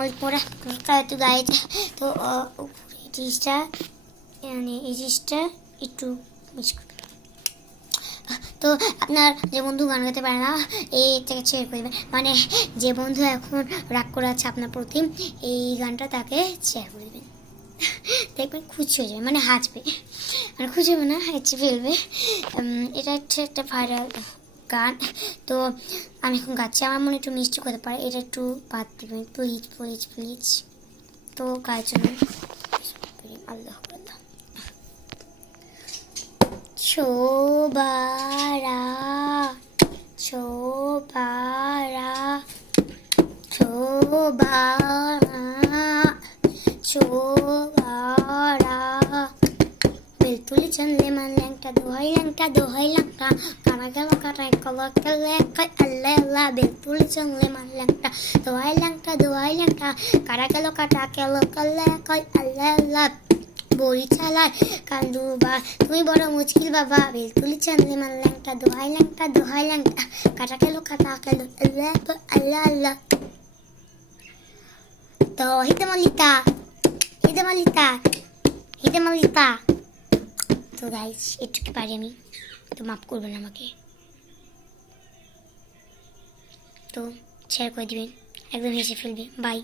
মরিচ পোড়া তো গায়ে। তো এই জিনিসটা মানে এই জিনিসটা একটু মিক্স করবে। তো আপনার যে বন্ধু গান গাইতে পারে না এই থেকে শেয়ার করবেন, মানে যে বন্ধু এখন রাগ করে আছে আপনার প্রতি, এই গানটা তাকে শেয়ার করে দেবেন, দেখবেন খুশি হয়ে যাবে, মানে হাসবে, মানে খুশি হবে না, হেঁচে ফেলবে। এটা হচ্ছে একটা ভাইরাল গান। তো আমি এখন গাচ্ছি, আমার মনে একটু মিষ্টি করতে পারে, এটা একটু বাদ দেবেন প্লিজ প্লিজ প্লিজ। তো গায়ের জন্য আল্লাহ আল্লাহ। শোবারা শোবারা শোবারা শোবারা বেলতুলি চললে মান ল্যাংটা দোহাই ল্যাংটা কানা গেল কাটায় কলা কালে আল্লাহ আল্লাহ। বেলতুলি চললে মান ল্যাংটা দোহাই ল্যাংটা কারা গেল কাটা গেল কালে আল্লাহ আল্লাহ। বড়ি চালার কান্দুবা তুমি বড় মুশকিল বাবা। বেলতুলি চললে মান ল্যাংটা দোহাই ল্যাংটা কাটা গেল আল্লাহ আল্লাহ আল্লাহ। তো হিতে মালিতা তো গাইস এটুকু পারি আমি, তো মাফ করবেন আমাকে, তো শেয়ার করে দিবেন, একদম হেসে ফেলবে। বাই।